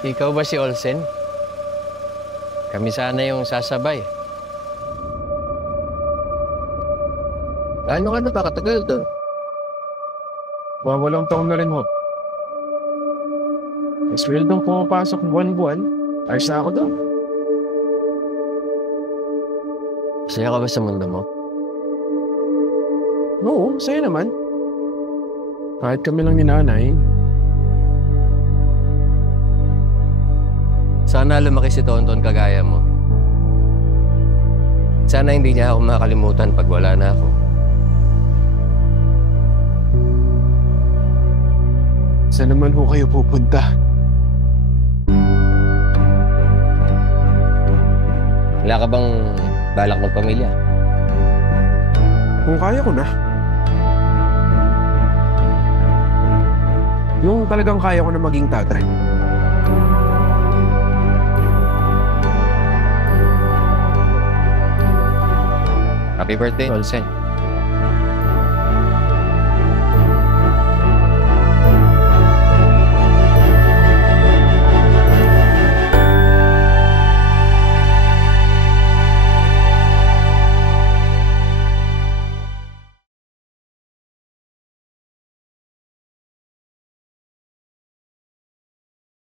Ikaw ba si Olsen? Kami sana yung sasabay. Gaano ka na ba katagal doon? Wawalang taon na rin ho. May sweldong pumapasok buwan-buwan. Ayos na ako doon. Masaya ka ba sa mundo mo? Oo, sa'yo naman. Kahit kami lang ni nanay. Sana lumaki si Tonton kagaya mo. Sana hindi niya ako makalimutan pag wala na ako. Saan naman ho kayo pupunta? Wala ka bang balak ng pamilya? Kung kaya ko na. Yung talagang kaya ko na maging tatay. Happy birthday, Olsen.